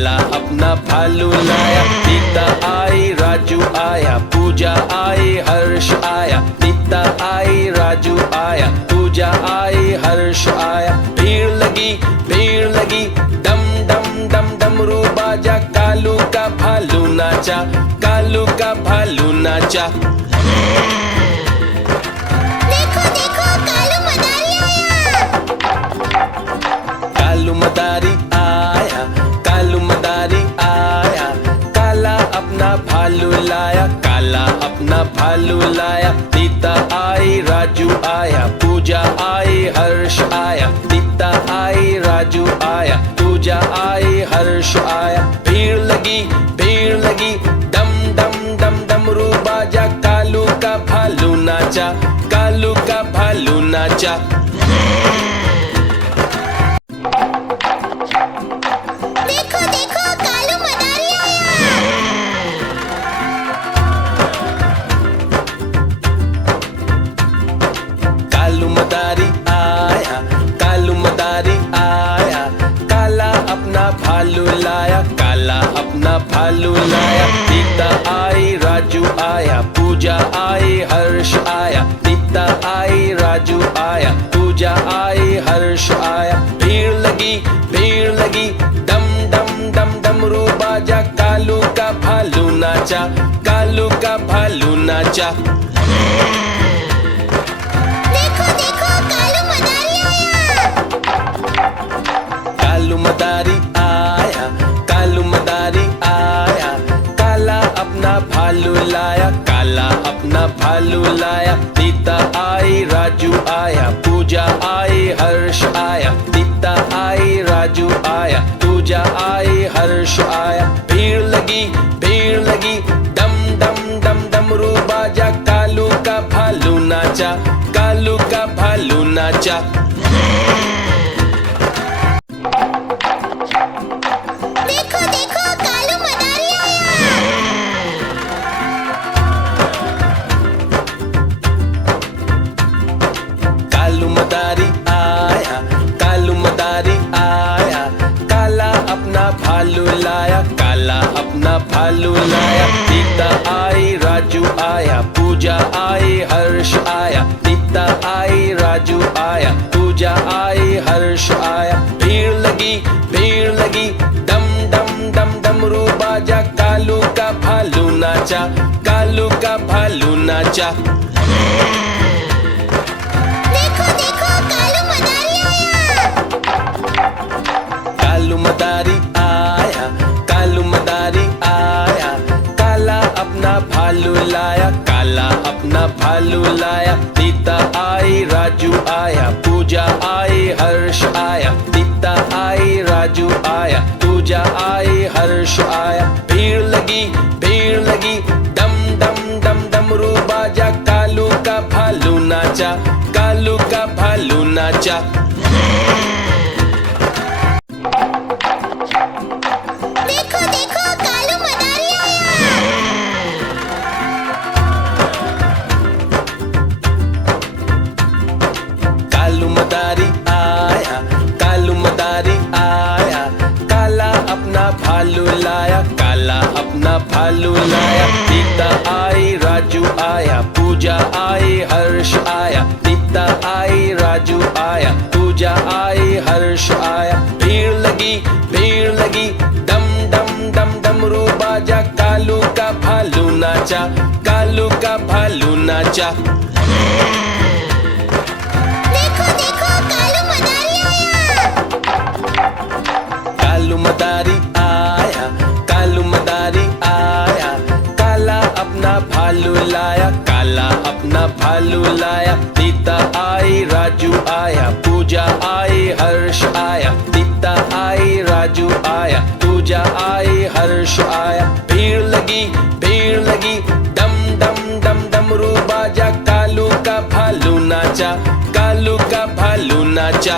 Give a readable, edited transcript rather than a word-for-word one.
काला अपना भालू लाया। नीता आई राजू आया, पूजा आई हर्ष आया। नीता आई राजू आया, पूजा आई हर्ष आया। भीड़ लगी डम डम डम डमरू बाजा। कालू का भालू नाचा, कालू का भालू नाचा। देखो देखो कालू मदारी आया। कालू मदारी आया, कालू मदारी आया। काला अपना भालू लाया, काला अपना भालू लाया। नीता आई राजू आया, पूजा आई हर्ष आया। नीता आई राजू आया, पूजा आई हर्ष आया। भीड़ लगी डम डम डम डमरू बाजा। कालू का भालू नाचा, कालू का भालू नाचा। देखो देखो कालू मदारी आया। कालू मदारी आया, कालू मदारी आया। काला अपना भालू लाया, काला अपना भालू लाया। नीता आई राजू आया, पूजा आई हर्ष आया। नीता आई राजू आया, पूजा आई हर्ष आया। भीड़ लगी डम डम डम डमरू बाजा। कालू का भालू नाचा, कालू का भालू नाचा। देखो देखो कालू मदारी आया। कालू मदारी आया, कालू मदारी आया। काला अपना भालू लाया, काला अपना भालू लाया। नीता आई राजू आया, पूजा आई हर्ष आया। नीता आई राजू आया, पूजा आई हर्ष आया। भीड़ लगी डम डम डम डमरू बाजा। कालू का भालू नाचा, कालू का भालू नाचा। देखो देखो कालू मदारी आया। कालू मदारी आया, कालू मदारी आया। काला अपना भालू लाया, काला अपना भालू लाया। नीता आई राजू आया, पूजा आई हर्ष आया। नीता आई राजू आया, पूजा आई हर्ष आया। भीड़ लगी डम डम डम डमरू बाजा। कालू का भालू नाचा, कालू का भालू नाचा। देखो देखो कालू मदारी आया। कालू मदारी आया, कालू मदारी आया। काला अपना भालू लाया, काला अपना भालू लाया। नीता आई राजू आया, पूजा आई हर्ष आया। नीता आई राजू आया, पूजा आई हर्ष आया। भीड़ लगी डम डम डम डमरू बाजा। कालू का भालू नाचा, कालू का भालू नाचा। देखो देखो कालू मदारी आया। कालू मदारी आया, कालू मदारी आया। काला अपना भालू लाया, काला अपना भालू लाया। नीता आई राजू आया, पूजा आई हर्ष आया। नीता आई राजू आया, पूजा आई हर्ष आया। भीड़ लगी डम डम डम डमरू बाजा। कालू का भालू नाचा, कालू का भालू नाचा। देखो देखो कालू मदारी आया। कालू मदारी आया, कालू मदारी आया। काला अपना भालू लाया, काला अपना भालू लाया। नीता आई राजू आया, पूजा आई हर्ष आया। नीता आई राजू आया, पूजा आई हर्ष आया। भीड़ लगी डम डम डम डमरू बाजा। कालू का भालू नाचा, कालू का भालू नाचा।